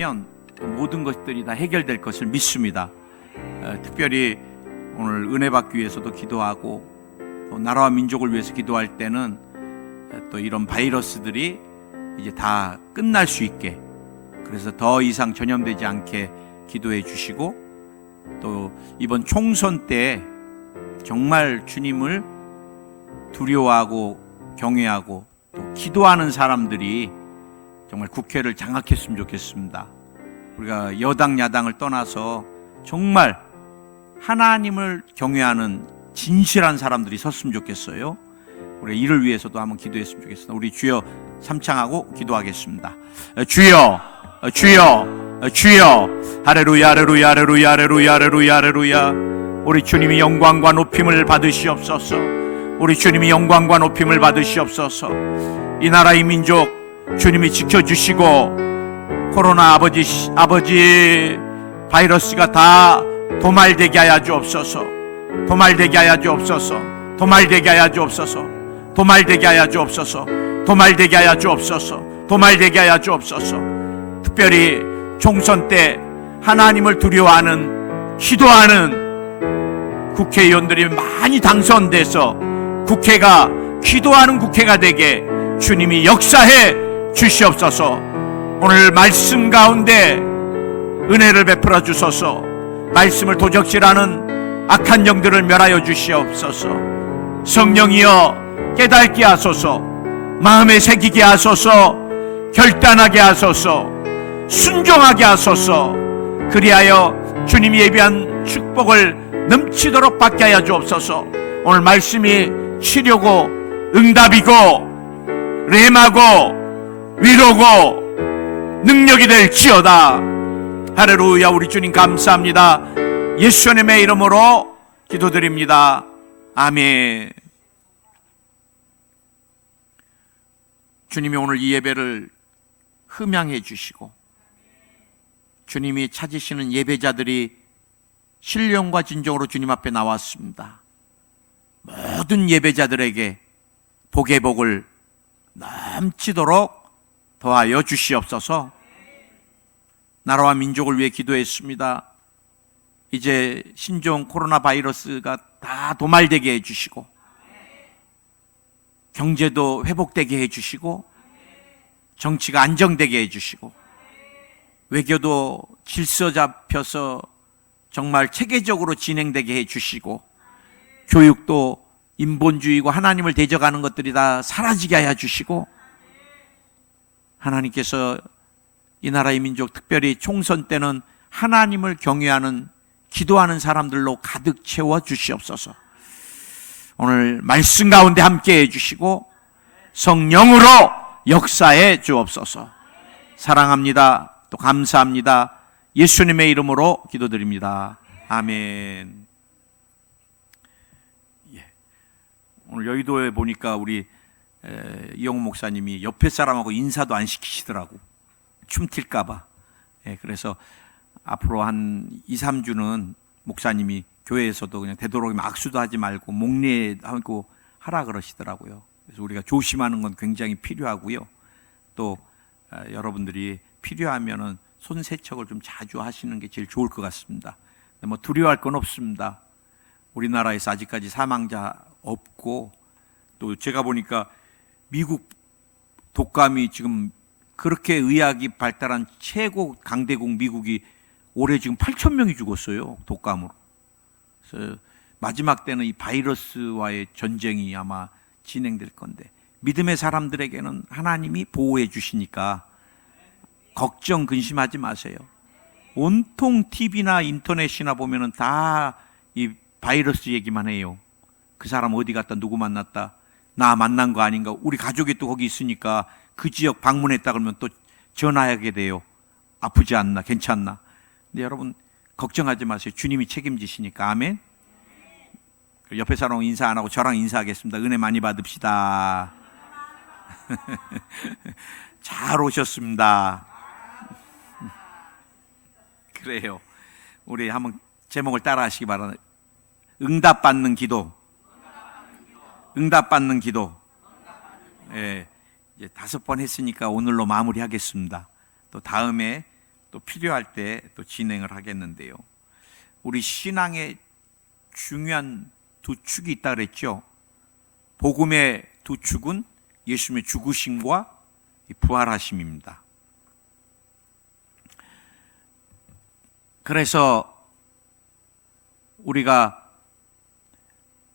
모든 것들이 다 해결될 것을 믿습니다. 특별히 오늘 은혜 받기 위해서도 기도하고 또 나라와 민족을 위해서 기도할 때는 또 이런 바이러스들이 이제 다 끝날 수 있게, 그래서 더 이상 전염되지 않게 기도해 주시고, 또 이번 총선 때 정말 주님을 두려워하고 경외하고 또 기도하는 사람들이 정말 국회를 장악했으면 좋겠습니다. 우리가 여당 야당을 떠나서 정말 하나님을 경외하는 진실한 사람들이 섰으면 좋겠어요. 우리 이를 위해서도 한번 기도했으면 좋겠습니다. 우리 주여 삼창하고 기도하겠습니다. 주여, 주여, 주여. 할렐루야, 할렐루야, 할렐루야, 할렐루야, 할렐루야, 할렐루야. 우리 주님이 영광과 높임을 받으시옵소서. 우리 주님이 영광과 높임을 받으시옵소서. 이 나라 이 민족 주님이 지켜주시고, 코로나 아버지 바이러스가 다 도말되게 하여 주옵소서. 도말되게 하여 주옵소서. 도말되게 하여 주옵소서. 도말되게 하여 주옵소서. 도말되게 하여 주옵소서. 도말되게 하여 주옵소서. 특별히 총선 때 하나님을 두려워하는 기도하는 국회의원들이 많이 당선돼서 국회가 기도하는 국회가 되게 주님이 역사해 주시옵소서. 오늘 말씀 가운데 은혜를 베풀어 주소서. 말씀을 도적질하는 악한 영들을 멸하여 주시옵소서. 성령이여 깨닫게 하소서. 마음에 새기게 하소서. 결단하게 하소서. 순종하게 하소서. 그리하여 주님이 예비한 축복을 넘치도록 받게 하여 주옵소서. 오늘 말씀이 치료고 응답이고 렘하고 위로고 능력이 될지어다. 할렐루야. 우리 주님 감사합니다. 예수님의 이름으로 기도드립니다. 아멘. 주님이 오늘 이 예배를 흠양해 주시고, 주님이 찾으시는 예배자들이 신령과 진정으로 주님 앞에 나왔습니다. 모든 예배자들에게 복의 복을 넘치도록 더하여 주시옵소서. 나라와 민족을 위해 기도했습니다. 이제 신종 코로나 바이러스가 다 도말되게 해주시고, 경제도 회복되게 해주시고, 정치가 안정되게 해주시고, 외교도 질서 잡혀서 정말 체계적으로 진행되게 해주시고, 교육도 인본주의고 하나님을 대적하는 것들이 다 사라지게 하여 주시고, 하나님께서 이 나라의 민족, 특별히 총선 때는 하나님을 경외하는 기도하는 사람들로 가득 채워 주시옵소서. 오늘 말씀 가운데 함께 해주시고 성령으로 역사해 주옵소서. 사랑합니다. 또 감사합니다. 예수님의 이름으로 기도드립니다. 아멘. 오늘 여의도에 보니까 우리 이영호 목사님이 옆에 사람하고 인사도 안 시키시더라고. 춤튈까봐. 그래서 앞으로 한 2, 3주는 목사님이 교회에서도 그냥 되도록이면 악수도 하지 말고 목례하고 하라 그러시더라고요. 그래서 우리가 조심하는 건 굉장히 필요하고요. 또 여러분들이 필요하면은 손 세척을 좀 자주 하시는 게 제일 좋을 것 같습니다. 뭐 두려워할 건 없습니다. 우리나라에서 아직까지 사망자 없고, 또 제가 보니까 미국 독감이 지금 그렇게 의학이 발달한 최고 강대국 미국이 올해 지금 8,000명이 죽었어요. 독감으로. 그래서 마지막 때는 이 바이러스와의 전쟁이 아마 진행될 건데, 믿음의 사람들에게는 하나님이 보호해 주시니까 걱정 근심하지 마세요. 온통 TV나 인터넷이나 보면은 다 이 바이러스 얘기만 해요. 그 사람 어디 갔다 누구 만났다, 나 만난 거 아닌가, 우리 가족이 또 거기 있으니까 그 지역 방문했다 그러면 또 전화하게 돼요. 아프지 않나, 괜찮나. 근데 여러분 걱정하지 마세요. 주님이 책임지시니까. 아멘. 옆에 사람 인사 안 하고 저랑 인사하겠습니다. 은혜 많이 받읍시다. 잘 오셨습니다. 그래요. 우리 한번 제목을 따라 하시기 바랍니다. 응답받는 기도. 응답받는 기도. 예, 이제 5번 했으니까 오늘로 마무리하겠습니다. 또 다음에 또 필요할 때 또 진행을 하겠는데요. 우리 신앙의 중요한 두 축이 있다 그랬죠. 복음의 두 축은 예수님의 죽으심과 부활하심입니다. 그래서 우리가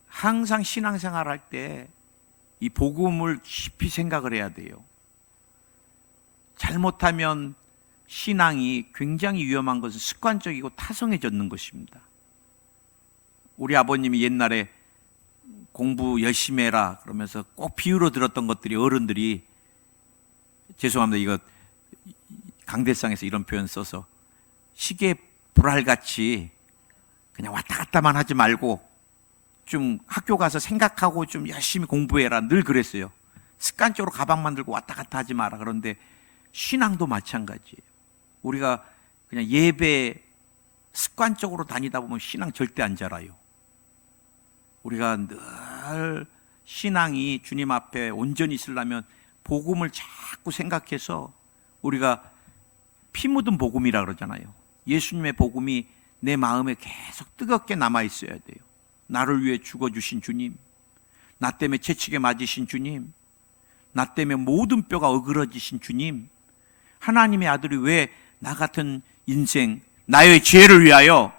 항상 신앙생활 할 때 이 복음을 깊이 생각을 해야 돼요. 잘못하면 신앙이 굉장히 위험한 것은 습관적이고 타성해졌는 것입니다. 우리 아버님이 옛날에 공부 열심히 해라 그러면서 꼭 비유로 들었던 것들이, 어른들이, 죄송합니다, 이거 강대상에서 이런 표현 써서, 시계 불알같이 그냥 왔다 갔다만 하지 말고 좀 학교 가서 생각하고 좀 열심히 공부해라, 늘 그랬어요. 습관적으로 가방만 들고 왔다 갔다 하지 마라. 그런데 신앙도 마찬가지예요. 우리가 그냥 예배 습관적으로 다니다 보면 신앙 절대 안 자라요. 우리가 늘 신앙이 주님 앞에 온전히 있으려면 복음을 자꾸 생각해서, 우리가 피 묻은 복음이라 그러잖아요. 예수님의 복음이 내 마음에 계속 뜨겁게 남아 있어야 돼요. 나를 위해 죽어주신 주님, 나 때문에 채찍에 맞으신 주님, 나 때문에 모든 뼈가 어그러지신 주님, 하나님의 아들이 왜 나 같은 인생, 나의 죄를 위하여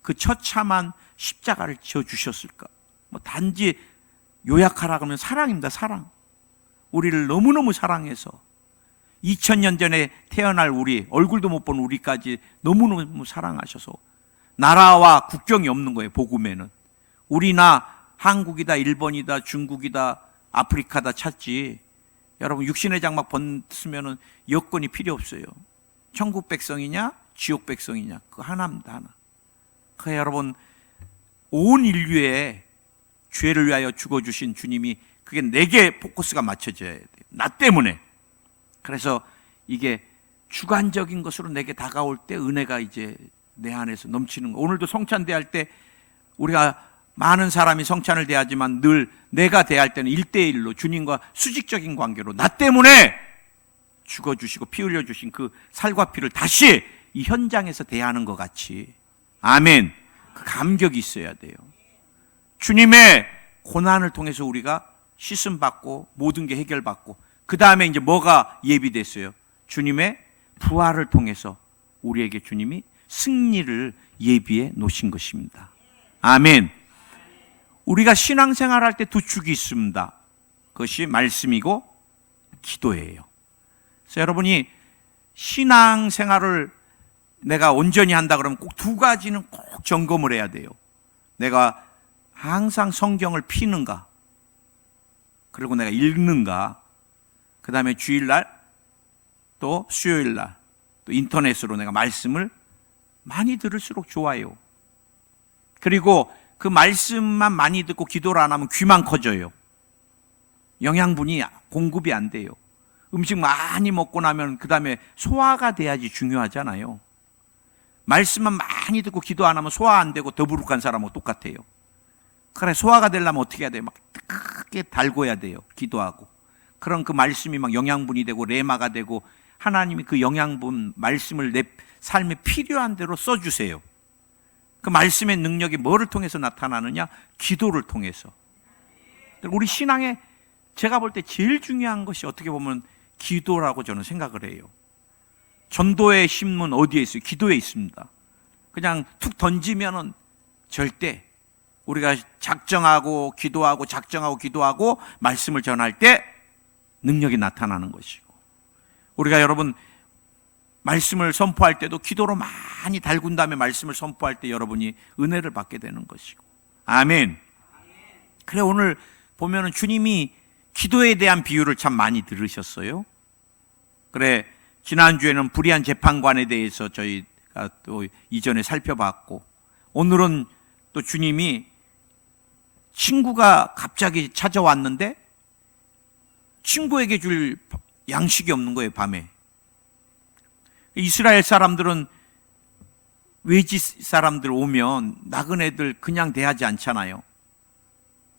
그 처참한 십자가를 지어주셨을까? 뭐 단지 요약하라 그러면 사랑입니다. 사랑. 우리를 너무너무 사랑해서 2000년 전에 태어날 우리, 얼굴도 못 본 우리까지 너무너무 사랑하셔서 나라와 국경이 없는 거예요. 복음에는 우리나 한국이다, 일본이다, 중국이다, 아프리카다 찾지, 여러분 육신의 장막 벗으면 여건이 필요 없어요. 천국 백성이냐 지옥 백성이냐, 그 하나입니다. 하나. 그 여러분, 온 인류의 죄를 위하여 죽어주신 주님이, 그게 내게 포커스가 맞춰져야 돼요. 나 때문에. 그래서 이게 주관적인 것으로 내게 다가올 때 은혜가 이제 내 안에서 넘치는 거. 오늘도 성찬 대할 때 우리가 많은 사람이 성찬을 대하지만 늘 내가 대할 때는 1대1로 주님과 수직적인 관계로 나 때문에 죽어주시고 피 흘려주신 그 살과 피를 다시 이 현장에서 대하는 것 같이, 아멘, 그 감격이 있어야 돼요. 주님의 고난을 통해서 우리가 씻음받고 모든 게 해결받고, 그 다음에 이제 뭐가 예비됐어요? 주님의 부활을 통해서 우리에게 주님이 승리를 예비해 놓으신 것입니다. 아멘. 우리가 신앙생활 할 때 두 축이 있습니다. 그것이 말씀이고 기도예요. 그래서 여러분이 신앙생활을 내가 온전히 한다 그러면 꼭 두 가지는 꼭 점검을 해야 돼요. 내가 항상 성경을 피는가, 그리고 내가 읽는가, 그 다음에 주일날 또 수요일날 또 인터넷으로 내가 말씀을 많이 들을수록 좋아요. 그리고 그 말씀만 많이 듣고 기도를 안 하면 귀만 커져요. 영양분이 공급이 안 돼요. 음식 많이 먹고 나면 그 다음에 소화가 돼야지 중요하잖아요. 말씀만 많이 듣고 기도 안 하면 소화 안 되고 더부룩한 사람하고 똑같아요. 그래, 소화가 되려면 어떻게 해야 돼요? 막 크게 달궈야 돼요. 기도하고. 그럼 그 말씀이 막 영양분이 되고 레마가 되고, 하나님이 그 영양분 말씀을 내 삶에 필요한 대로 써주세요. 그 말씀의 능력이 뭐를 통해서 나타나느냐? 기도를 통해서. 우리 신앙에 제가 볼 때 제일 중요한 것이 어떻게 보면 기도라고 저는 생각을 해요. 전도의 힘은 어디에 있어요? 기도에 있습니다. 그냥 툭 던지면은 절대, 우리가 작정하고 기도하고 작정하고 기도하고 말씀을 전할 때 능력이 나타나는 것이고, 우리가 여러분 말씀을 선포할 때도 기도로 많이 달군 다음에 말씀을 선포할 때 여러분이 은혜를 받게 되는 것이고, 아멘. 그래, 오늘 보면은 주님이 기도에 대한 비유를 참 많이 들으셨어요. 그래, 지난주에는 불의한 재판관에 대해서 저희가 또 이전에 살펴봤고, 오늘은 또 주님이 친구가 갑자기 찾아왔는데 친구에게 줄 양식이 없는 거예요, 밤에. 이스라엘 사람들은 외지 사람들 오면 나그네들 그냥 대하지 않잖아요.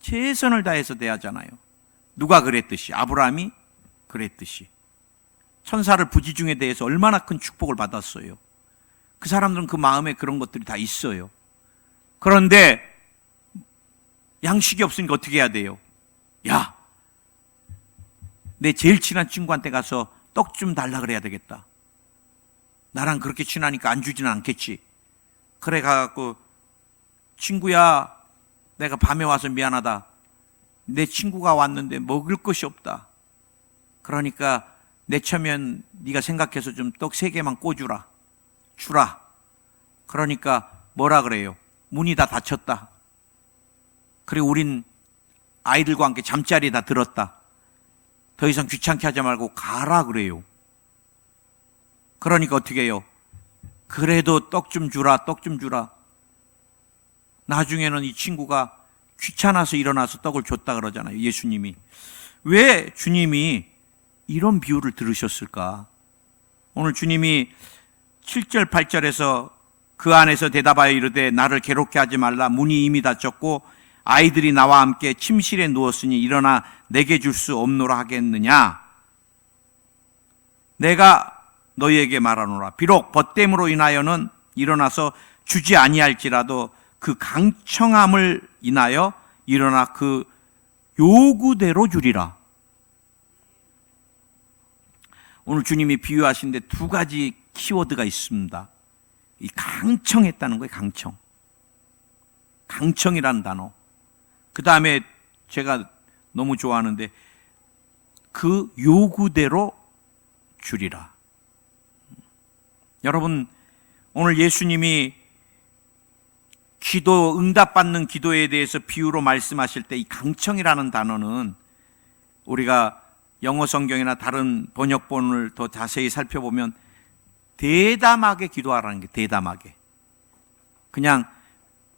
최선을 다해서 대하잖아요. 누가 그랬듯이, 아브라함이 그랬듯이 천사를 부지중에 대해서 얼마나 큰 축복을 받았어요. 그 사람들은 그 마음에 그런 것들이 다 있어요. 그런데 양식이 없으니까 어떻게 해야 돼요? 야, 내 제일 친한 친구한테 가서 떡 좀 달라 그래야 되겠다. 나랑 그렇게 친하니까 안 주지는 않겠지. 그래 가갖고, 친구야, 내가 밤에 와서 미안하다. 내 친구가 왔는데 먹을 것이 없다. 그러니까 내 처면 네가 생각해서 좀 떡 3개만 꽂주라. 주라. 그러니까 뭐라 그래요? 문이 다 닫혔다. 그리고 우린 아이들과 함께 잠자리에 다 들었다. 더 이상 귀찮게 하지 말고 가라 그래요. 그러니까 어떻게 해요? 그래도 떡 좀 주라, 떡 좀 주라. 나중에는 이 친구가 귀찮아서 일어나서 떡을 줬다 그러잖아요. 예수님이. 왜 주님이 이런 비유를 들으셨을까? 오늘 주님이 7절 8절에서 그 안에서 대답하여 이르되 나를 괴롭게 하지 말라. 문이 이미 닫혔고 아이들이 나와 함께 침실에 누웠으니 일어나 내게 줄 수 없노라 하겠느냐? 내가 너희에게 말하노라. 비록 벗됨으로 인하여는 일어나서 주지 아니할지라도 그 강청함을 인하여 일어나 그 요구대로 주리라. 오늘 주님이 비유하신 데 2가지 키워드가 있습니다. 이 강청했다는 거예요. 강청. 강청이라는 단어. 그 다음에 제가 너무 좋아하는데 그 요구대로 주리라. 여러분, 오늘 예수님이 기도, 응답받는 기도에 대해서 비유로 말씀하실 때 이 강청이라는 단어는 우리가 영어 성경이나 다른 번역본을 더 자세히 살펴보면 대담하게 기도하라는 게, 대담하게. 그냥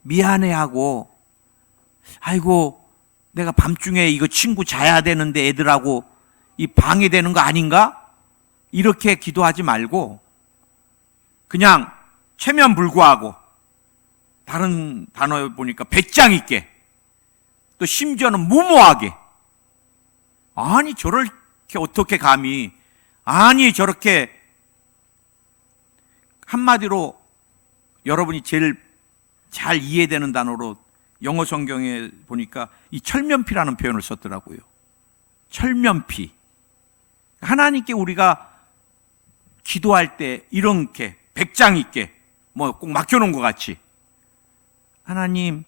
미안해하고, 아이고 내가 밤중에 이거 친구 자야 되는데 애들하고 이 방해되는 거 아닌가? 이렇게 기도하지 말고 그냥 체면불구하고, 다른 단어 보니까 배짱 있게, 또 심지어는 무모하게, 아니 저렇게 어떻게 감히, 아니 저렇게, 한마디로 여러분이 제일 잘 이해되는 단어로 영어 성경에 보니까 이 철면피라는 표현을 썼더라고요. 철면피. 하나님께 우리가 기도할 때 이렇게 백장 있게, 뭐 꼭 맡겨놓은 것 같이, 하나님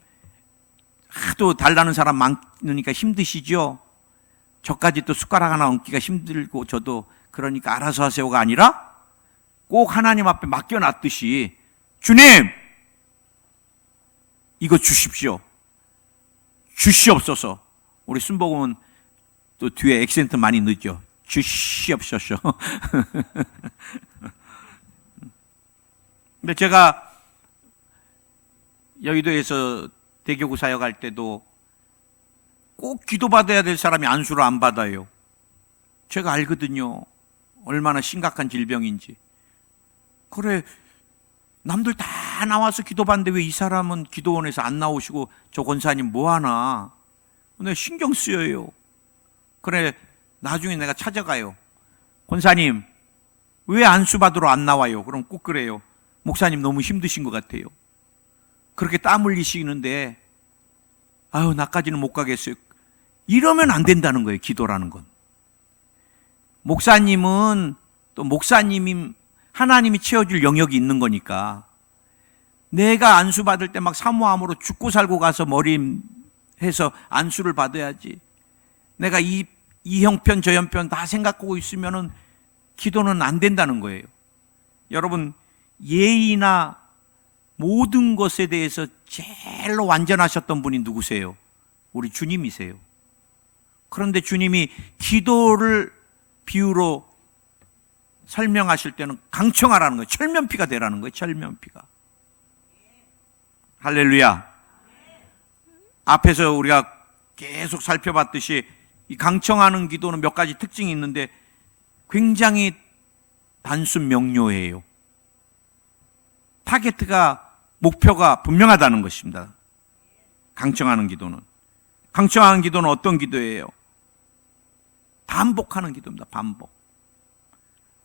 하도 달라는 사람 많으니까 힘드시죠? 저까지 또 숟가락 하나 얹기가 힘들고 저도 그러니까 알아서 하세요가 아니라 꼭 하나님 앞에 맡겨놨듯이, 주님 이거 주십시오, 주시옵소서. 우리 순복음은 또 뒤에 액센트 많이 넣죠. 주시옵소서. 근데 제가 여의도에서 대교구 사역할 때도 꼭 기도받아야 될 사람이 안수를 안 받아요. 제가 알거든요, 얼마나 심각한 질병인지. 그래, 남들 다 나와서 기도받는데 왜 이 사람은 기도원에서 안 나오시고 저 권사님 뭐하나? 내가 신경 쓰여요. 그래, 나중에 내가 찾아가요. 권사님 왜 안수 받으러 안 나와요? 그럼 꼭 그래요. 목사님 너무 힘드신 것 같아요. 그렇게 땀 흘리시는데 아유 나까지는 못 가겠어요. 이러면 안 된다는 거예요. 기도라는 건. 목사님은 또 목사님이 하나님이 채워줄 영역이 있는 거니까, 내가 안수 받을 때 막 사모함으로 죽고 살고 가서 머리 해서 안수를 받아야지, 내가 이 형편 저 형편 다 생각하고 있으면은 기도는 안 된다는 거예요. 여러분, 예의나 모든 것에 대해서 제일로 완전하셨던 분이 누구세요? 우리 주님이세요. 그런데 주님이 기도를 비유로 설명하실 때는 강청하라는 거예요. 철면피가 되라는 거예요. 철면피가. 할렐루야. 앞에서 우리가 계속 살펴봤듯이 이 강청하는 기도는 몇 가지 특징이 있는데 굉장히 단순 명료해요. 타겟가, 목표가 분명하다는 것입니다. 강청하는 기도는. 강청하는 기도는 어떤 기도예요? 반복하는 기도입니다. 반복.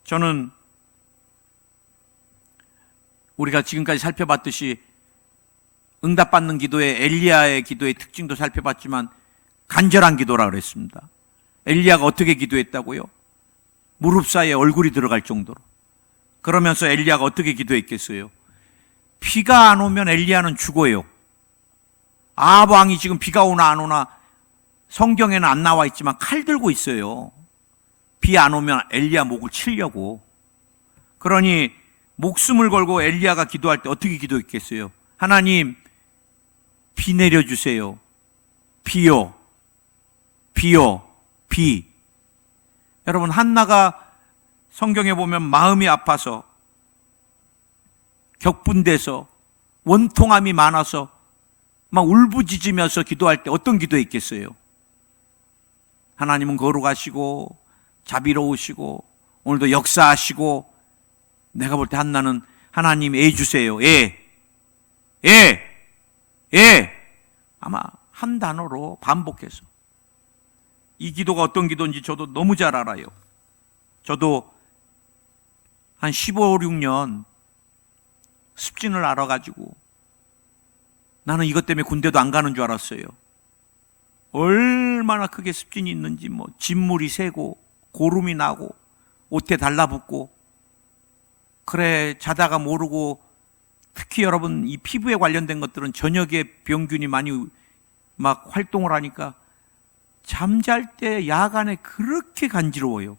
저는 우리가 지금까지 살펴봤듯이 응답받는 기도의 엘리야의 기도의 특징도 살펴봤지만 간절한 기도라 그랬습니다. 엘리야가 어떻게 기도했다고요? 무릎 사이에 얼굴이 들어갈 정도로. 그러면서 엘리야가 어떻게 기도했겠어요? 비가 안 오면 엘리야는 죽어요. 아합 왕이 지금 비가 오나 안 오나 성경에는 안 나와 있지만 칼 들고 있어요. 비 안 오면 엘리야 목을 치려고. 그러니 목숨을 걸고 엘리야가 기도할 때 어떻게 기도했겠어요? 하나님, 비 내려주세요. 비요, 비요, 비. 여러분, 한나가 성경에 보면 마음이 아파서 격분돼서 원통함이 많아서 막 울부짖으면서 기도할 때 어떤 기도했겠어요? 하나님은 거룩하시고 자비로우시고 오늘도 역사하시고, 내가 볼 때 한나는 하나님 애 주세요. 애. 아마 한 단어로 반복해서. 이 기도가 어떤 기도인지 저도 너무 잘 알아요. 저도 한 15, 16년 습진을 알아가지고 나는 이것 때문에 군대도 안 가는 줄 알았어요. 얼마나 크게 습진이 있는지, 뭐 진물이 새고 고름이 나고 옷에 달라붙고, 그래 자다가 모르고, 특히 여러분 이 피부에 관련된 것들은 저녁에 병균이 많이 막 활동을 하니까 잠잘 때 야간에 그렇게 간지러워요.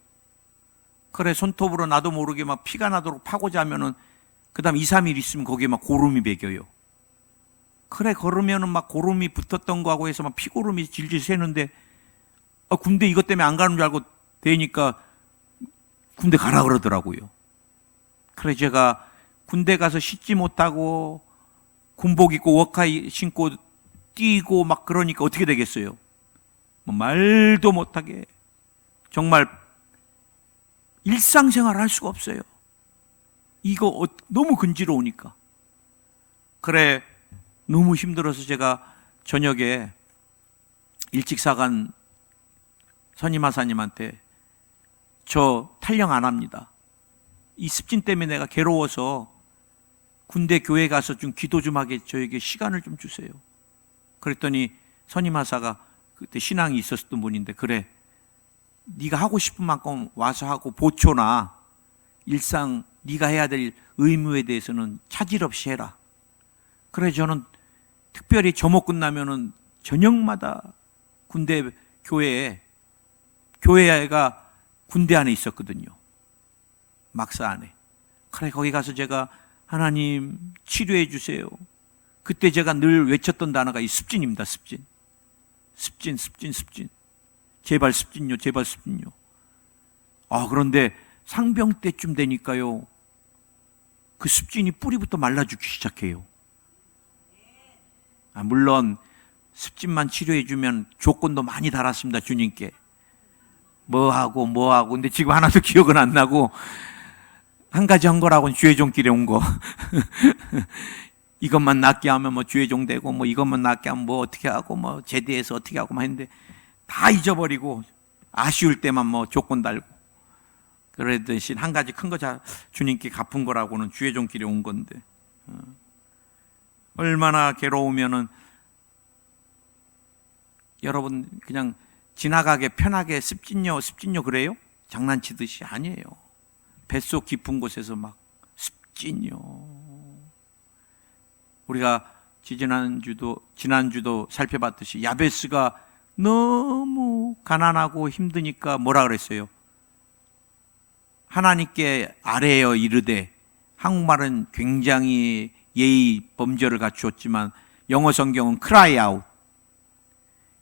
그래 손톱으로 나도 모르게 막 피가 나도록 파고 자면은 그 다음 2, 3일 있으면 거기에 막 고름이 배겨요. 그래 걸으면은 막 고름이 붙었던 거하고 해서 막 피고름이 질질 새는데, 군대 이것 때문에 안 가는 줄 알고 되니까 군대 가라 그러더라고요. 그래 제가 군대 가서 씻지 못하고 군복 입고 워카이 신고 뛰고 막 그러니까 어떻게 되겠어요? 뭐 말도 못하게 정말 일상생활 할 수가 없어요. 이거 너무 근지러우니까. 그래 너무 힘들어서 제가 저녁에 일찍 사간 선임하사님한테 저 탈영 안 합니다. 이 습진 때문에 내가 괴로워서 군대 교회 가서 좀 기도 좀 하게 저에게 시간을 좀 주세요. 그랬더니 선임하사가 그때 신앙이 있었던 분인데, 그래 네가 하고 싶은 만큼 와서 하고 보초나 일상 네가 해야 될 의무에 대해서는 차질 없이 해라. 그래 저는 특별히 점호 끝나면은 저녁마다 군대 교회가 군대 안에 있었거든요. 막사 안에. 그래 거기 가서 제가 하나님 치료해 주세요. 그때 제가 늘 외쳤던 단어가 이 습진입니다. 습진. 제발 습진요. 그런데 상병 때쯤 되니까요, 그 습진이 뿌리부터 말라죽기 시작해요. 물론 습진만 치료해 주면 조건도 많이 달았습니다. 주님께 뭐하고 근데 지금 하나도 기억은 안 나고, 한 가지 한 거라고는 주의종길에 온 거. 이것만 낫게 하면 뭐 주의종 되고, 뭐 이것만 낫게 하면 뭐 어떻게 하고, 뭐 제대해서 어떻게 하고 막 했는데 다 잊어버리고 아쉬울 때만 뭐 조건 달고 그래 대신 한 가지 큰 거 주님께 갚은 거라고는 주의종길에 온 건데, 얼마나 괴로우면은 여러분 그냥 지나가게 편하게 습진요 그래요? 장난치듯이. 아니에요. 뱃속 깊은 곳에서 막 습진요. 우리가 지난주도 살펴봤듯이 야베스가 너무 가난하고 힘드니까 뭐라 그랬어요? 하나님께 아뢰어 이르되, 한국말은 굉장히 예의 범절을 갖추었지만 영어 성경은 cry out.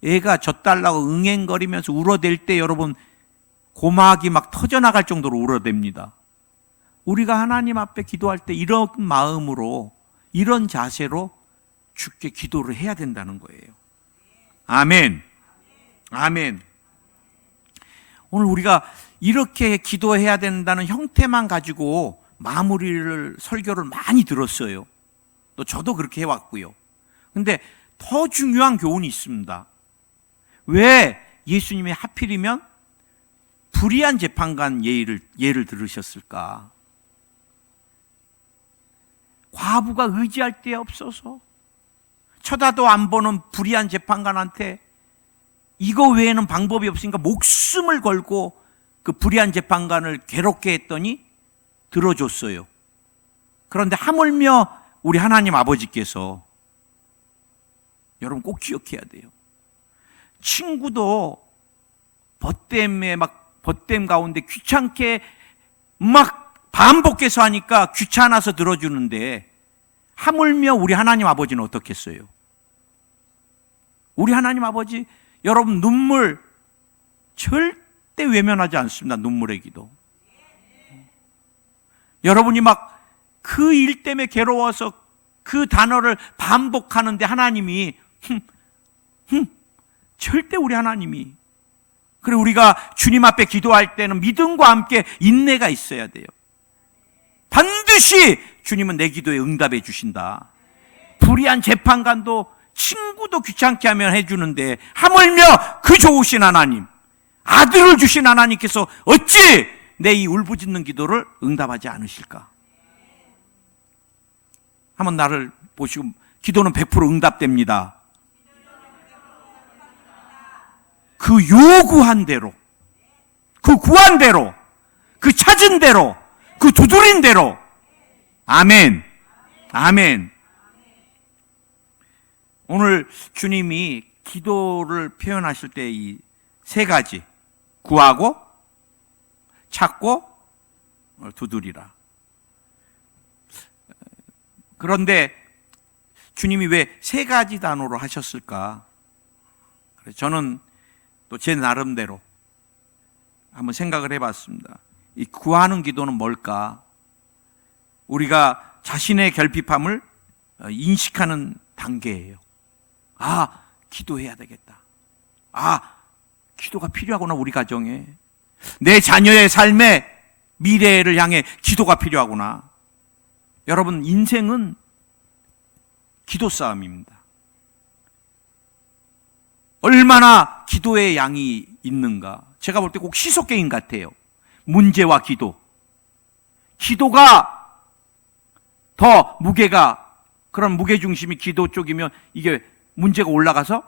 애가 젖달라고 응앵거리면서 울어댈 때 여러분 고막이 막 터져나갈 정도로 울어댑니다. 우리가 하나님 앞에 기도할 때 이런 마음으로, 이런 자세로 주께 기도를 해야 된다는 거예요. 아멘. 오늘 우리가 이렇게 기도해야 된다는 형태만 가지고 설교를 많이 들었어요. 또 저도 그렇게 해왔고요. 근데 더 중요한 교훈이 있습니다. 왜 예수님이 하필이면 불의한 재판관 예를 들으셨을까? 과부가 의지할 데 없어서 쳐다도 안 보는 불의한 재판관한테 이거 외에는 방법이 없으니까 목숨을 걸고 그 불의한 재판관을 괴롭게 했더니 들어줬어요. 그런데 하물며 우리 하나님 아버지께서, 여러분 꼭 기억해야 돼요. 친구도 벗댐 가운데 귀찮게 막 반복해서 하니까 귀찮아서 들어주는데, 하물며 우리 하나님 아버지는 어떻겠어요? 우리 하나님 아버지, 여러분 눈물 절대 외면하지 않습니다. 눈물의 기도. 여러분이 막 그 일 때문에 괴로워서 그 단어를 반복하는데 하나님이 절대 우리 하나님이, 그래 우리가 주님 앞에 기도할 때는 믿음과 함께 인내가 있어야 돼요. 반드시 주님은 내 기도에 응답해 주신다. 불의한 재판관도 친구도 귀찮게 하면 해주는데 하물며 그 좋으신 하나님, 아들을 주신 하나님께서 어찌 내 이 울부짖는 기도를 응답하지 않으실까? 한번 나를 보시고, 기도는 100% 응답됩니다. 그 요구한 대로, 그 구한 대로, 그 찾은 대로, 그 두드린 대로. 아멘. 아멘. 오늘 주님이 기도를 표현하실 때 이 세 가지, 구하고 찾고 두드리라. 그런데 주님이 왜 세 가지 단어로 하셨을까? 저는 또 제 나름대로 한번 생각을 해봤습니다. 이 구하는 기도는 뭘까? 우리가 자신의 결핍함을 인식하는 단계예요. 아, 기도해야 되겠다. 아, 기도가 필요하구나. 우리 가정에, 내 자녀의 삶에, 미래를 향해 기도가 필요하구나. 여러분, 인생은 기도 싸움입니다. 얼마나 기도의 양이 있는가. 제가 볼 때 꼭 시소 게임 같아요. 문제와 기도. 기도가 더 무게가, 그런 무게중심이 기도 쪽이면 이게 문제가 올라가서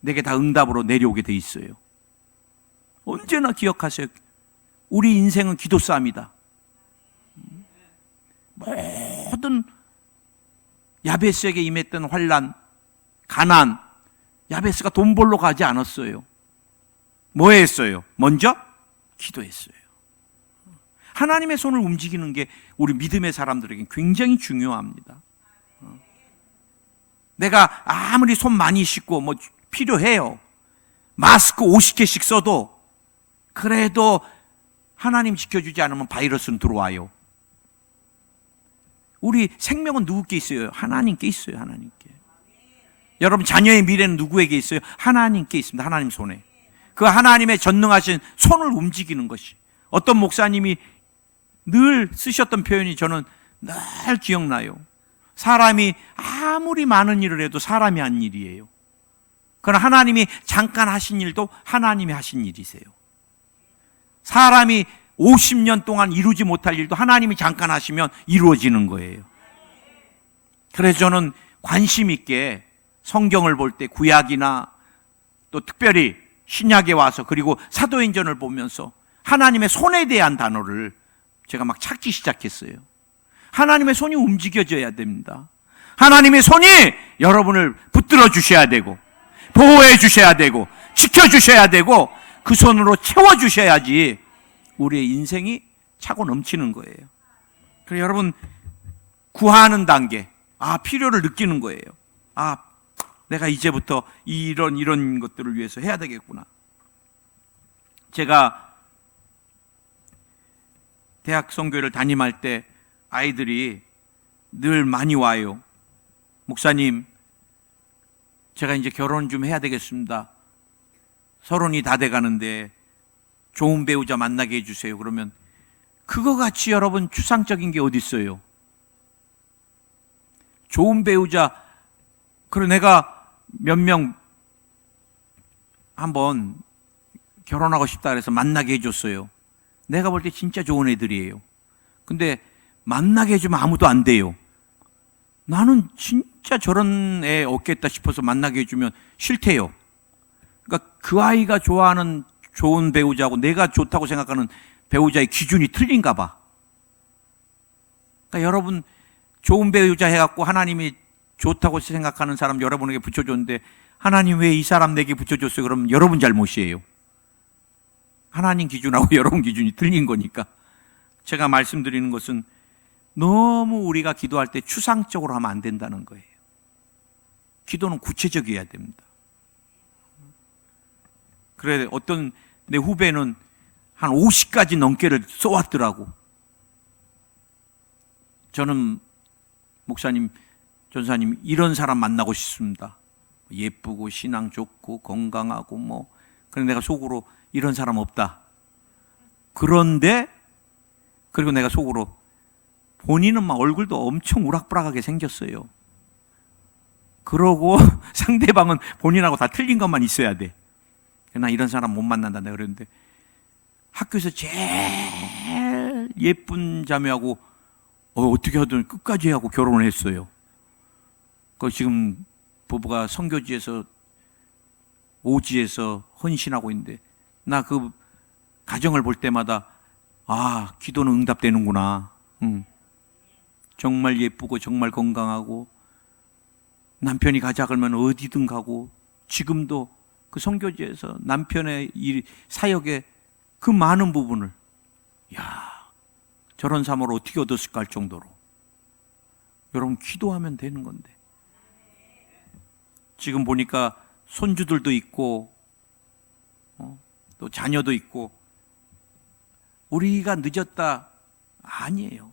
내게 다 응답으로 내려오게 돼 있어요. 언제나 기억하세요. 우리 인생은 기도 싸움이다. 모든 야베스에게 임했던 환난, 가난, 야베스가 돈 벌러 가지 않았어요. 뭐 했어요? 먼저 기도했어요. 하나님의 손을 움직이는 게 우리 믿음의 사람들에게 굉장히 중요합니다. 내가 아무리 손 많이 씻고 뭐 필요해요. 마스크 50개씩 써도 그래도 하나님 지켜주지 않으면 바이러스는 들어와요. 우리 생명은 누구께 있어요? 하나님께 있어요. 하나님께. 여러분 자녀의 미래는 누구에게 있어요? 하나님께 있습니다. 하나님 손에. 그 하나님의 전능하신 손을 움직이는 것이, 어떤 목사님이 늘 쓰셨던 표현이 저는 늘 기억나요. 사람이 아무리 많은 일을 해도 사람이 한 일이에요. 그러나 하나님이 잠깐 하신 일도 하나님이 하신 일이세요. 사람이 50년 동안 이루지 못할 일도 하나님이 잠깐 하시면 이루어지는 거예요. 그래서 저는 관심 있게 성경을 볼 때, 구약이나 또 특별히 신약에 와서, 그리고 사도행전을 보면서 하나님의 손에 대한 단어를 제가 막 찾기 시작했어요. 하나님의 손이 움직여져야 됩니다. 하나님의 손이 여러분을 붙들어 주셔야 되고, 보호해 주셔야 되고, 지켜 주셔야 되고, 그 손으로 채워 주셔야지 우리의 인생이 차고 넘치는 거예요. 그래서 여러분, 구하는 단계, 필요를 느끼는 거예요. 내가 이제부터 이런 것들을 위해서 해야 되겠구나. 제가 대학 선교회를 담임할 때 아이들이 늘 많이 와요. 목사님, 제가 이제 결혼 좀 해야 되겠습니다. 30이 다 돼가는데 좋은 배우자 만나게 해주세요. 그러면 그거 같이 여러분 추상적인 게 어디 있어요? 좋은 배우자, 그리고 내가 몇 명 한번 결혼하고 싶다 그래서 만나게 해줬어요. 내가 볼 때 진짜 좋은 애들이에요. 근데 만나게 해주면 아무도 안 돼요. 나는 진짜 저런 애 없겠다 싶어서 만나게 해주면 싫대요. 그러니까 그 아이가 좋아하는 좋은 배우자하고 내가 좋다고 생각하는 배우자의 기준이 틀린가 봐. 그러니까 여러분, 좋은 배우자 해갖고 하나님이 좋다고 생각하는 사람 여러분에게 붙여줬는데 하나님 왜 이 사람 내게 붙여줬어요? 그러면 여러분 잘못이에요. 하나님 기준하고 여러분 기준이 틀린 거니까. 제가 말씀드리는 것은 너무 우리가 기도할 때 추상적으로 하면 안 된다는 거예요. 기도는 구체적이어야 됩니다. 그래, 어떤 내 후배는 한 50가지 넘게를 써왔더라고. 저는 목사님, 전사님 이런 사람 만나고 싶습니다. 예쁘고 신앙 좋고 건강하고 뭐. 그런데 내가 속으로 이런 사람 없다. 그런데 그리고 내가 속으로 본인은 막 얼굴도 엄청 우락부락하게 생겼어요. 그러고 상대방은 본인하고 다 틀린 것만 있어야 돼. 나 이런 사람 못 만난다 내가 그랬는데 학교에서 제일 예쁜 자매하고 어떻게 하든 끝까지 하고 결혼을 했어요. 그 지금 부부가 선교지에서 오지에서 헌신하고 있는데 나 그 가정을 볼 때마다 아, 기도는 응답되는구나. 정말 예쁘고 정말 건강하고 남편이 가자 그러면 어디든 가고 지금도 그 선교지에서 남편의 일 사역의 그 많은 부분을 저런 삶을 어떻게 얻었을까 할 정도로 여러분 기도하면 되는 건데 지금 보니까 손주들도 있고 또 자녀도 있고 우리가 늦었다 아니에요.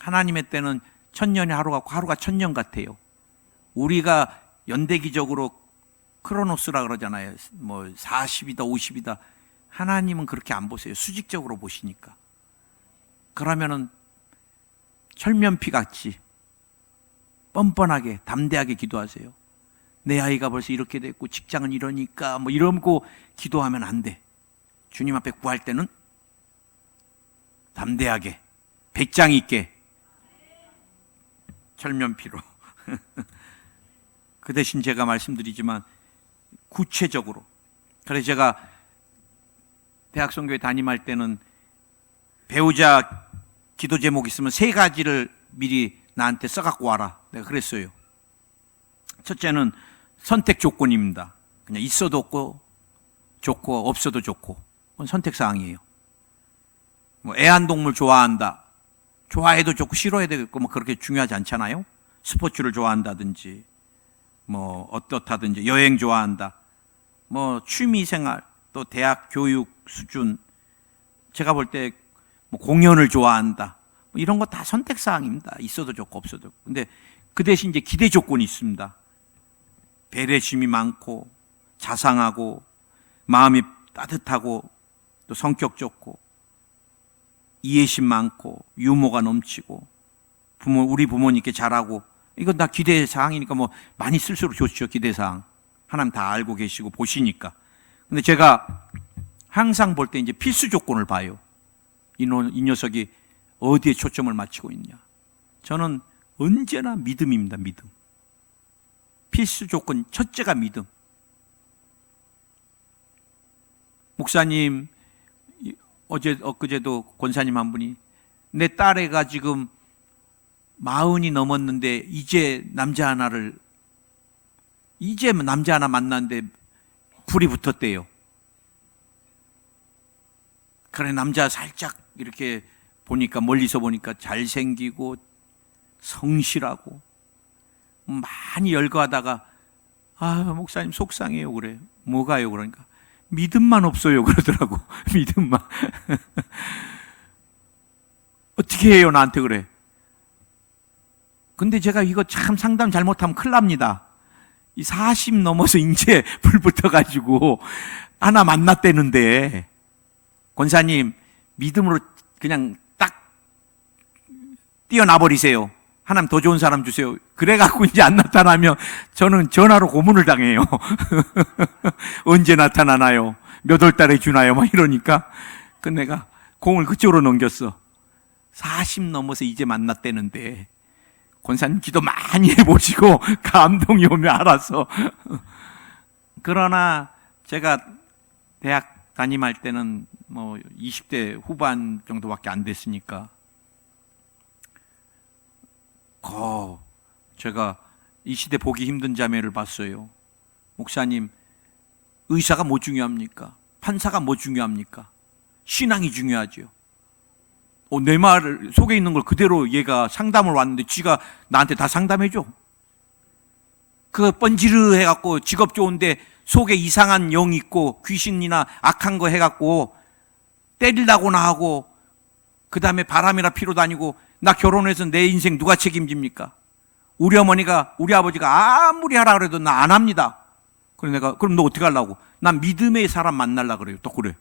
하나님의 때는 천년이 하루 같고 하루가 천년 같아요. 우리가 연대기적으로 크로노스라 그러잖아요. 뭐 40이다 50이다. 하나님은 그렇게 안 보세요. 수직적으로 보시니까. 그러면은 철면피 같이 뻔뻔하게 담대하게 기도하세요. 내 아이가 벌써 이렇게 됐고 직장은 이러니까 뭐 이러고 기도하면 안 돼. 주님 앞에 구할 때는 담대하게 배짱 있게 철면피로 그 대신 제가 말씀드리지만 구체적으로 그래서 제가 대학선교회 담임할 때는 배우자 기도 제목 있으면 3가지를 미리 나한테 써갖고 와라 내가 그랬어요. 첫째는 선택 조건입니다. 그냥 있어도 없고 좋고 없어도 좋고 그건 선택사항이에요. 뭐 애완동물 좋아한다. 좋아해도 좋고 싫어해도 좋고 뭐 그렇게 중요하지 않잖아요. 스포츠를 좋아한다든지 뭐 어떻다든지 여행 좋아한다. 뭐 취미생활 또 대학 교육 수준 제가 볼 때 뭐 공연을 좋아한다. 뭐 이런 거 다 선택사항입니다. 있어도 좋고 없어도 좋고. 근데 그 대신 이제 기대 조건이 있습니다. 배려심이 많고 자상하고 마음이 따뜻하고 또 성격 좋고 이해심 많고 유머가 넘치고 우리 부모님께 잘하고 이건 다 기대사항이니까 뭐 많이 쓸수록 좋죠. 기대사항 하나님 다 알고 계시고 보시니까. 근데 제가 항상 볼 때 이제 필수 조건을 봐요. 이 녀석이 어디에 초점을 맞추고 있냐. 저는 언제나 믿음입니다. 믿음. 필수 조건 첫째가 믿음. 목사님 엊그제도 권사님 한 분이 내 딸애가 지금 40이 넘었는데 이제 남자 하나 만났는데 불이 붙었대요. 그래 남자 살짝 이렇게 보니까 멀리서 보니까 잘생기고 성실하고 많이 열거하다가 아 목사님 속상해요 그래. 뭐가요? 그러니까 믿음만 없어요 그러더라고. 믿음만. 어떻게 해요 나한테 그래. 근데 제가 이거 참 상담 잘못하면 큰일 납니다. 이 40 넘어서 이제 불 붙어가지고 하나 만났대는데 권사님 믿음으로 그냥 딱 뛰어나버리세요. 하나님 더 좋은 사람 주세요. 그래갖고 이제 안 나타나면 저는 전화로 고문을 당해요. 언제 나타나나요? 몇 월 달에 주나요? 막 이러니까 그 내가 공을 그쪽으로 넘겼어. 40 넘어서 이제 만났대는데 권사님 기도 많이 해보시고 감동이 오면 알아서. 그러나 제가 대학 담임할 때는 뭐 20대 후반 정도밖에 안 됐으니까 제가 이 시대 보기 힘든 자매를 봤어요. 목사님, 의사가 뭐 중요합니까? 판사가 뭐 중요합니까? 신앙이 중요하죠. 내 말 속에 있는 걸 그대로 얘가 상담을 왔는데 지가 나한테 다 상담해줘. 그 번지르 해갖고 직업 좋은데 속에 이상한 영 있고 귀신이나 악한 거 해갖고 때리려고나 하고 그 다음에 바람이나 피로 다니고 나 결혼해서 내 인생 누가 책임집니까? 우리 어머니가 우리 아버지가 아무리 하라 그래도 나 안 합니다. 그래서 내가 그럼 너 어떻게 하려고? 난 믿음의 사람 만나려고 그래요. 또 그래.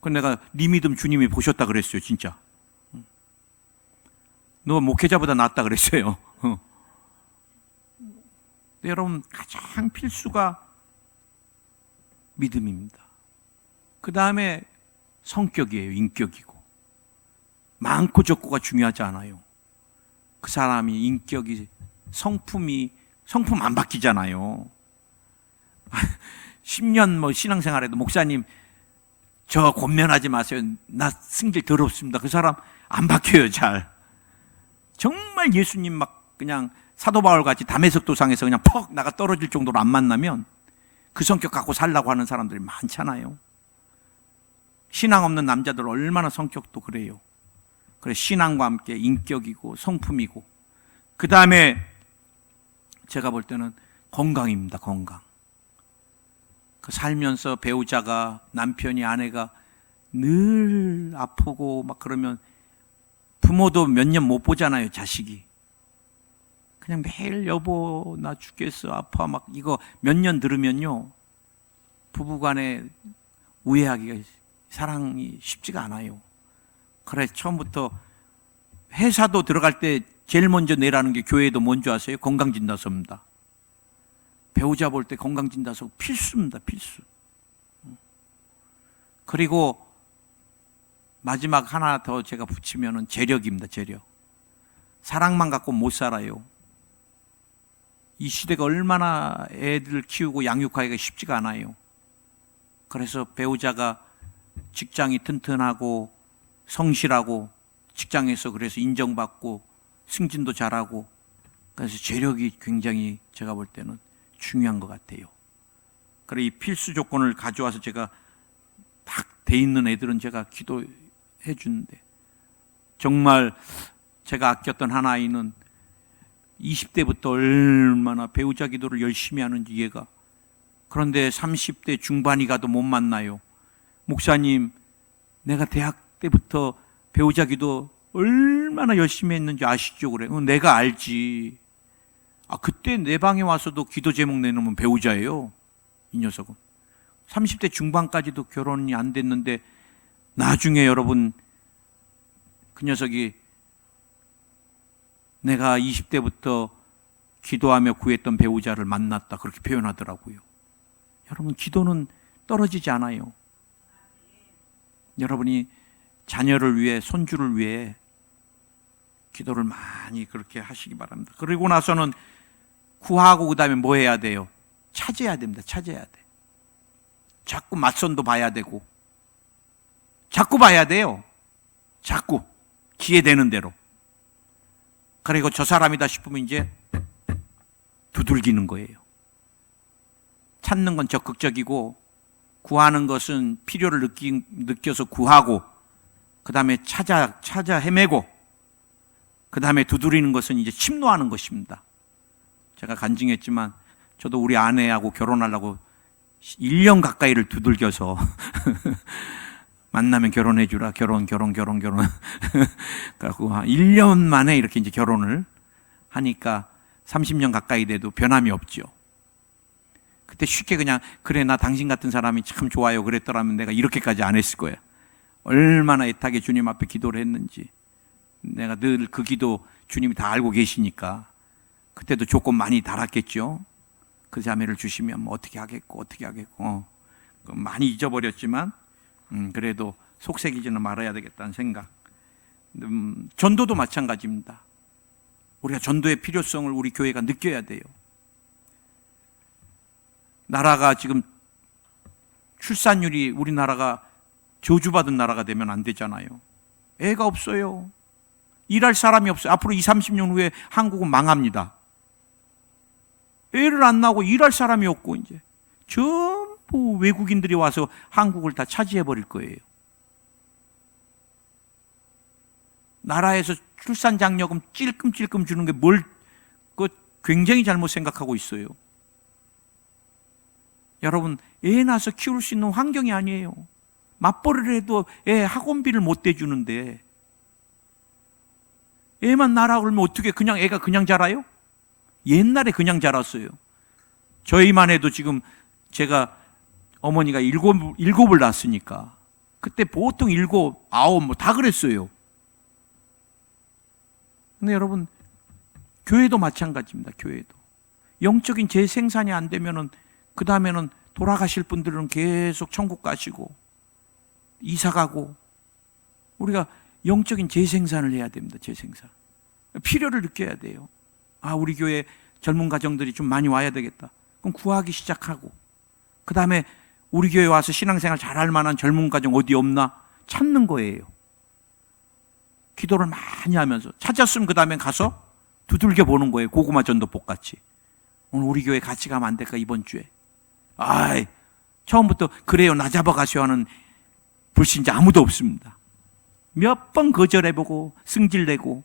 그래서 내가 네 믿음 주님이 보셨다 그랬어요. 진짜. 너 목회자보다 낫다 그랬어요. 여러분 가장 필수가 믿음입니다. 그 다음에 성격이에요. 인격이고. 많고 적고가 중요하지 않아요. 그 사람이 인격이 성품 안 바뀌잖아요. 10년 뭐 신앙생활에도 목사님 저 권면하지 마세요. 나 승질 더럽습니다. 그 사람 안 바뀌어요. 잘. 정말 예수님 막 그냥 사도 바울 같이 다메섹 도상에서 그냥 퍽 나가 떨어질 정도로 안 만나면 그 성격 갖고 살라고 하는 사람들이 많잖아요. 신앙 없는 남자들 얼마나 성격도 그래요. 그래 신앙과 함께 인격이고 성품이고 그 다음에 제가 볼 때는 건강입니다. 건강. 그 살면서 배우자가 남편이 아내가 늘 아프고 막 그러면 부모도 몇 년 못 보잖아요. 자식이 그냥 매일 여보 나 죽겠어 아파 막 이거 몇 년 들으면요 부부간에 우애하기가 사랑이 쉽지가 않아요. 그래 처음부터 회사도 들어갈 때 제일 먼저 내라는 게 교회도 뭔지 아세요? 건강진단서입니다. 배우자 볼 때 건강진단서 필수입니다. 필수. 그리고 마지막 하나 더 제가 붙이면은 재력입니다. 재력. 사랑만 갖고 못 살아요. 이 시대가 얼마나 애들 키우고 양육하기가 쉽지가 않아요. 그래서 배우자가 직장이 튼튼하고 성실하고 직장에서 그래서 인정받고 승진도 잘하고 그래서 재력이 굉장히 제가 볼 때는 중요한 것 같아요. 그래 이 필수 조건을 가져와서 제가 딱 돼 있는 애들은 제가 기도해 주는데 정말 제가 아꼈던 한 아이는 20대부터 얼마나 배우자 기도를 열심히 하는지 얘가 그런데 30대 중반이 가도 못 만나요. 목사님 내가 대학 때부터 배우자 기도 얼마나 열심히 했는지 아시죠? 그래. 내가 알지. 그때 내 방에 와서도 기도 제목 내놓으면 배우자예요. 이 녀석은 30대 중반까지도 결혼이 안 됐는데 나중에 여러분 그 녀석이 내가 20대부터 기도하며 구했던 배우자를 만났다 그렇게 표현하더라고요. 여러분 기도는 떨어지지 않아요. 여러분이 자녀를 위해 손주를 위해 기도를 많이 그렇게 하시기 바랍니다. 그리고 나서는 구하고 그 다음에 뭐 해야 돼요? 찾아야 됩니다. 찾아야 돼. 자꾸 맞선도 봐야 되고 자꾸 봐야 돼요. 자꾸 기회되는 대로. 그리고 저 사람이다 싶으면 이제 두들기는 거예요. 찾는 건 적극적이고 구하는 것은 필요를 느껴서 구하고 그 다음에 찾아 헤매고 그 다음에 두드리는 것은 이제 침노하는 것입니다. 제가 간증했지만 저도 우리 아내하고 결혼하려고 1년 가까이를 두들겨서 만나면 결혼해 주라. 결혼. 그래갖고 1년 만에 이렇게 이제 결혼을 하니까 30년 가까이 돼도 변함이 없죠. 그때 쉽게 그냥 그래 나 당신 같은 사람이 참 좋아요 그랬더라면 내가 이렇게까지 안 했을 거야. 얼마나 애타게 주님 앞에 기도를 했는지 내가 늘 그 기도 주님이 다 알고 계시니까 그때도 조건 많이 달았겠죠. 그 자매를 주시면 뭐 어떻게 하겠고 많이 잊어버렸지만 그래도 속색이지는 말아야 되겠다는 생각. 전도도 마찬가지입니다. 우리가 전도의 필요성을 우리 교회가 느껴야 돼요. 나라가 지금 출산율이 우리나라가 저주받은 나라가 되면 안 되잖아요. 애가 없어요. 일할 사람이 없어요. 앞으로 20, 30년 후에 한국은 망합니다. 애를 안 낳고 일할 사람이 없고 이제 전부 외국인들이 와서 한국을 다 차지해 버릴 거예요. 나라에서 출산 장려금 찔끔찔끔 주는 게 굉장히 잘못 생각하고 있어요. 여러분, 애 낳아서 키울 수 있는 환경이 아니에요. 맞벌이를 해도 애 학원비를 못 대주는데 애만 낳으라 그러면 어떻게 그냥 애가 그냥 자라요? 옛날에 그냥 자랐어요. 저희만 해도 지금 제가 어머니가 일곱을 낳았으니까 그때 보통 7, 9 뭐 다 그랬어요. 근데 여러분, 교회도 마찬가지입니다. 교회도 영적인 재생산이 안 되면은 그 다음에는 돌아가실 분들은 계속 천국 가시고 이사 가고, 우리가 영적인 재생산을 해야 됩니다. 재생산. 필요를 느껴야 돼요. 아, 우리 교회 젊은 가정들이 좀 많이 와야 되겠다. 그럼 구하기 시작하고, 그 다음에 우리 교회 와서 신앙생활 잘할 만한 젊은 가정 어디 없나 찾는 거예요. 기도를 많이 하면서 찾았으면 그 다음에 가서 두들겨 보는 거예요. 고구마 전도복 같이. 오늘 우리 교회 같이 가면 안 될까 이번 주에. 아이, 처음부터 그래요 나 잡아가셔 하는 불신자 아무도 없습니다. 몇 번 거절해보고 승질내고,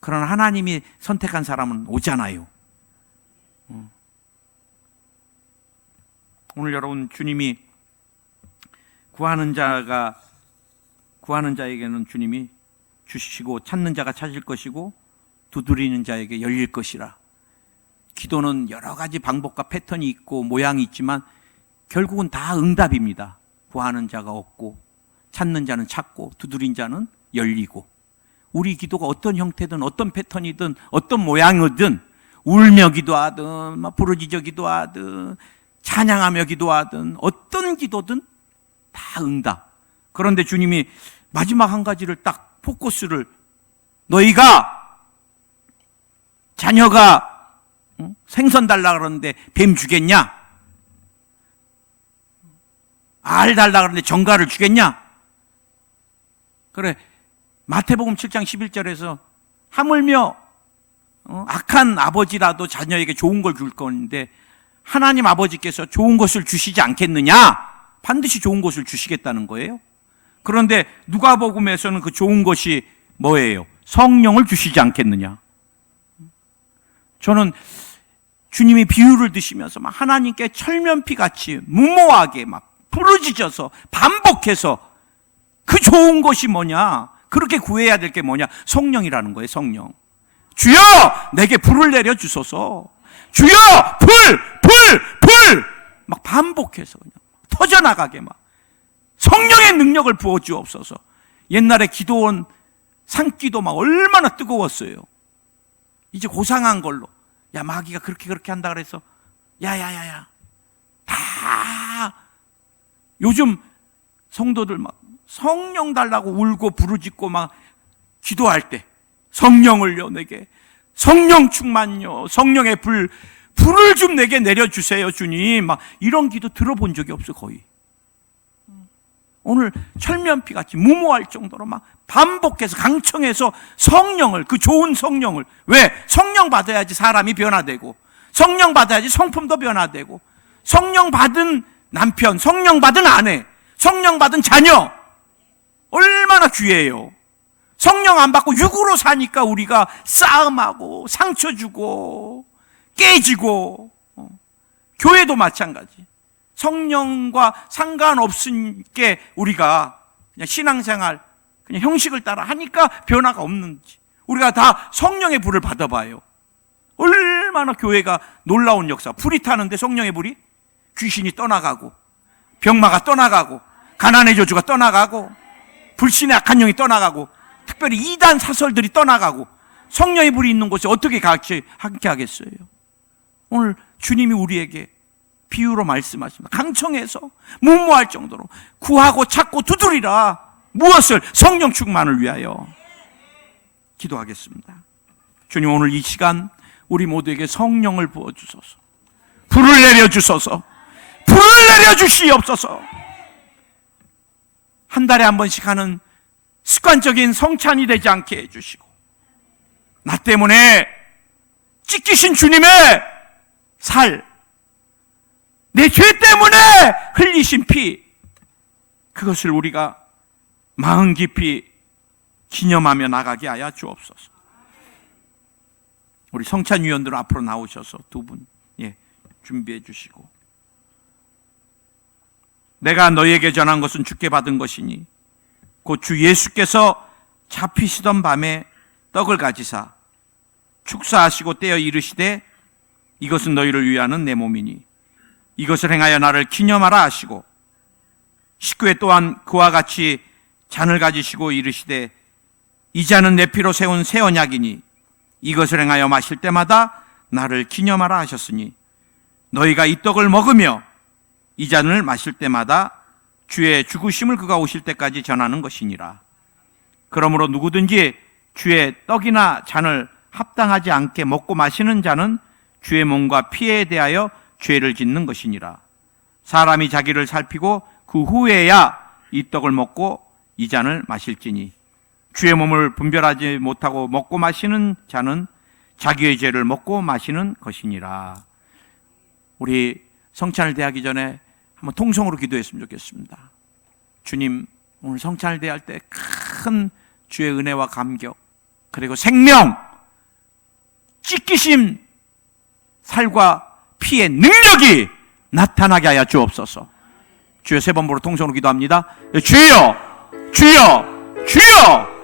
그러나 하나님이 선택한 사람은 오잖아요. 오늘 여러분, 주님이 구하는 자에게는 주님이 주시고, 찾는 자가 찾을 것이고, 두드리는 자에게 열릴 것이라. 기도는 여러 가지 방법과 패턴이 있고 모양이 있지만 결국은 다 응답입니다. 구하는 자가 얻고, 찾는 자는 찾고, 두드린 자는 열리고. 우리 기도가 어떤 형태든 어떤 패턴이든 어떤 모양이든, 울며 기도하든 막 부르짖어 기도하든 찬양하며 기도하든 어떤 기도든 다 응답. 그런데 주님이 마지막 한 가지를 딱 포커스를, 너희가 자녀가 생선 달라 그러는데 뱀 주겠냐? 알 달라 그러는데 정갈을 주겠냐? 그래, 마태복음 7장 11절에서 하물며 악한 아버지라도 자녀에게 좋은 걸 줄 건데 하나님 아버지께서 좋은 것을 주시지 않겠느냐? 반드시 좋은 것을 주시겠다는 거예요. 그런데 누가복음에서는 그 좋은 것이 뭐예요? 성령을 주시지 않겠느냐? 저는 주님이 비유를 드시면서 막 하나님께 철면피같이 무모하게 막 부르짖어서 반복해서 그 좋은 것이 뭐냐? 그렇게 구해야 될 게 뭐냐? 성령이라는 거예요. 성령. 주여 내게 불을 내려 주소서. 주여 불 막 반복해서 그냥 터져나가게 막 성령의 능력을 부어 주옵소서. 옛날에 기도원 산기도 막 얼마나 뜨거웠어요. 이제 고상한 걸로, 야 마귀가 그렇게 한다 그래서 야야야야 다 요즘 성도들 막 성령 달라고 울고 부르짖고 막 기도할 때 성령을요 내게, 성령 충만요, 성령의 불을 좀 내게 내려주세요 주님, 막 이런 기도 들어본 적이 없어 거의. 오늘 철면피같이 무모할 정도로 막 반복해서 강청해서 성령을, 그 좋은 성령을, 왜? 성령 받아야지 사람이 변화되고, 성령 받아야지 성품도 변화되고, 성령 받은 남편, 성령 받은 아내, 성령 받은 자녀 얼마나 귀해요. 성령 안 받고 육으로 사니까 우리가 싸움하고 상처 주고 깨지고. 교회도 마찬가지. 성령과 상관없은 게 우리가 그냥 신앙생활 그냥 형식을 따라 하니까 변화가 없는지. 우리가 다 성령의 불을 받아봐요. 얼마나 교회가 놀라운 역사. 불이 타는데 성령의 불이, 귀신이 떠나가고 병마가 떠나가고 가난의 저주가 떠나가고 불신의 악한 영이 떠나가고 특별히 이단 사설들이 떠나가고 성령의 불이 있는 곳에 어떻게 함께 하겠어요? 오늘 주님이 우리에게 비유로 말씀하십니다. 강청해서 무모할 정도로 구하고 찾고 두드리라. 무엇을? 성령 충만을 위하여. 기도하겠습니다. 주님, 오늘 이 시간 우리 모두에게 성령을 부어주소서. 불을 내려주소서. 불을 내려주시옵소서. 한 달에 한 번씩 하는 습관적인 성찬이 되지 않게 해주시고, 나 때문에 찢기신 주님의 살, 내 죄 때문에 흘리신 피, 그것을 우리가 마음 깊이 기념하며 나가게 하여 주옵소서. 우리 성찬위원들 앞으로 나오셔서 두 분 준비해 주시고, 내가 너희에게 전한 것은 주께 받은 것이니 곧 주 예수께서 잡히시던 밤에 떡을 가지사 축사하시고 떼어 이르시되 이것은 너희를 위하는 내 몸이니 이것을 행하여 나를 기념하라 하시고, 19회 또한 그와 같이 잔을 가지시고 이르시되 이 잔은 내 피로 세운 새 언약이니 이것을 행하여 마실 때마다 나를 기념하라 하셨으니 너희가 이 떡을 먹으며 이 잔을 마실 때마다 주의 죽으심을 그가 오실 때까지 전하는 것이니라. 그러므로 누구든지 주의 떡이나 잔을 합당하지 않게 먹고 마시는 자는 주의 몸과 피에 대하여 죄를 짓는 것이니라. 사람이 자기를 살피고 그 후에야 이 떡을 먹고 이 잔을 마실지니 주의 몸을 분별하지 못하고 먹고 마시는 자는 자기의 죄를 먹고 마시는 것이니라. 우리 성찬을 대하기 전에 한번 통성으로 기도했으면 좋겠습니다. 주님, 오늘 성찬을 대할 때 큰 주의 은혜와 감격, 그리고 생명, 찢기심, 살과 피의 능력이 나타나게 하여 주옵소서. 주여, 세 번 보러 통성으로 기도합니다. 주여, 주여, 주여,